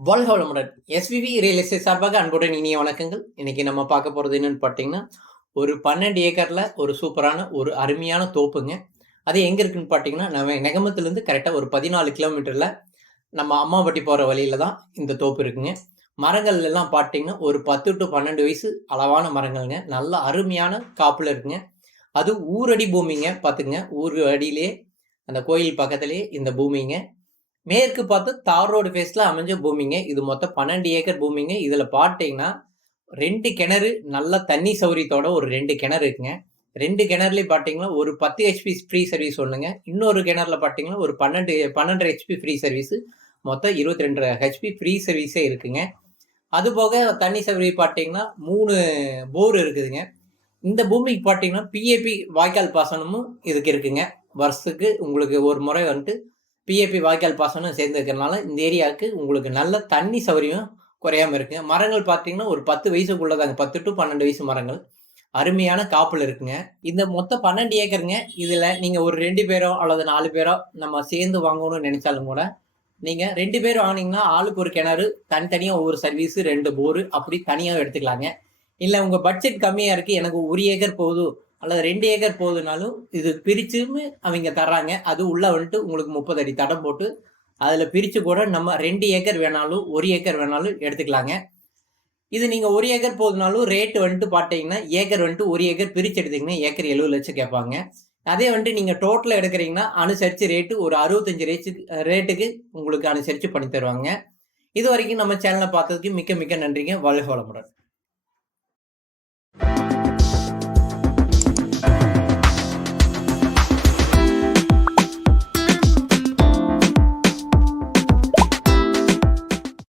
வாழ்க வளமுடன். SVV real estate சார்பாக அன்புடன் இனிய வணக்கங்கள். இன்னைக்கு நம்ம பார்க்க போறது என்னன்னு பார்த்தீங்கன்னா, ஒரு 12 ஏக்கர்ல ஒரு சூப்பரான ஒரு அருமையான தோப்புங்க. அது எங்க இருக்குன்னு பார்த்தீங்கன்னா, நம்ம நெகமத்திலிருந்து கரெக்ட்டா ஒரு 14 கிலோமீட்டர்ல நம்ம அம்மாபட்டி போற வழியில தான் இந்த தோப்பு இருக்குங்க. மரங்கள் எல்லாம் பார்த்தீங்கன்னா, ஒரு 10 டூ 12 வயசு அளவான மரங்கள்ங்க. நல்ல அருமையான காப்புல இருக்குங்க. அது ஊரடி பூமிங்க பார்த்துக்கங்க. ஊர் அடியிலேயே அந்த கோயில் பக்கத்திலேயே இந்த பூமிங்க. மேற்கு பார்த்து தார் ரோடு ஃபேஸ்ல அமைஞ்ச பூமிங்க. இது மொத்தம் 12 ஏக்கர் பூமிங்க. இதுல பார்த்தீங்கன்னா, 2 கிணறு நல்ல தண்ணி சௌகரியத்தோட ஒரு 2 கிணறு இருக்குங்க. 2 கிணறுலயும் பார்த்தீங்கன்னா, ஒரு 10 ஹெச்பி ஃப்ரீ சர்வீஸ் ஒண்ணுங்க. இன்னொரு கிணறுல பார்த்தீங்கன்னா, ஒரு 12 ஹெச்பி ஃப்ரீ சர்வீஸ். மொத்தம் 22 ஹெச்பி ஃப்ரீ சர்வீஸே இருக்குங்க. அதுபோக தண்ணி சௌகரியம் பார்த்தீங்கன்னா, 3 போர் இருக்குதுங்க. இந்த பூமிக்கு பார்த்தீங்கன்னா, பிஏபி வாய்க்கால் பாசனமும் இதுக்கு இருக்குங்க. வருஷத்துக்கு உங்களுக்கு ஒரு முறை வந்துட்டு பிஏபி வாய்க்கால் பாசனம் சேர்ந்து இருக்கிறனால இந்த ஏரியாவுக்கு உங்களுக்கு நல்ல தண்ணி சௌகரியம் குறையாம இருக்குங்க. மரங்கள் பார்த்தீங்கன்னா, ஒரு 10 வயசுக்குள்ளதாங்க. 10 டூ 12 வயசு மரங்கள். அருமையான காப்புல இருக்குங்க. இந்த மொத்தம் 12 ஏக்கருங்க. இதுல நீங்க ஒரு 2 பேரோ அல்லது 4 பேரோ நம்ம சேர்ந்து வாங்கணும்னு நினைச்சாலும் கூட, நீங்க 2 பேர் வாங்குனீங்கன்னா, ஆளுக்கு ஒரு கிணறு, தனித்தனியா ஒவ்வொரு சர்வீஸ், 2 போரு அப்படி தனியா எடுத்துக்கலாங்க. இல்ல உங்க பட்ஜெட் கம்மியா இருக்கு, எனக்கு 1 ஏக்கர் போதும் அல்லது 2 ஏக்கர் போதுனாலும், இது பிரிச்சுமே அவைங்க தர்றாங்க. அது உள்ள வந்துட்டு உங்களுக்கு 30 அடி தடம் போட்டு, அதுல பிரிச்சு கூட நம்ம 2 ஏக்கர் வேணாலும், 1 ஏக்கர் வேணாலும் எடுத்துக்கலாங்க. இது நீங்க 1 ஏக்கர் போதுனாலும் ரேட் வந்துட்டு பார்த்தீங்கன்னா, ஏக்கர் வந்துட்டு 1 ஏக்கர் பிரிச்சு எடுத்தீங்கன்னா, ஏக்கர் 70 லட்சம் கேட்பாங்க. அதே வந்துட்டு நீங்க டோட்டலா எடுக்கிறீங்கன்னா, அனுசரிச்சு ரேட்டு ஒரு 65 ரேட்டுக்கு உங்களுக்கு அனுசரிச்சு பண்ணி தருவாங்க. இதுவரைக்கும் நம்ம சேனல பார்த்ததுக்கு மிக்க மிக்க நன்றிங்க. வாழ்க வளமுடன்.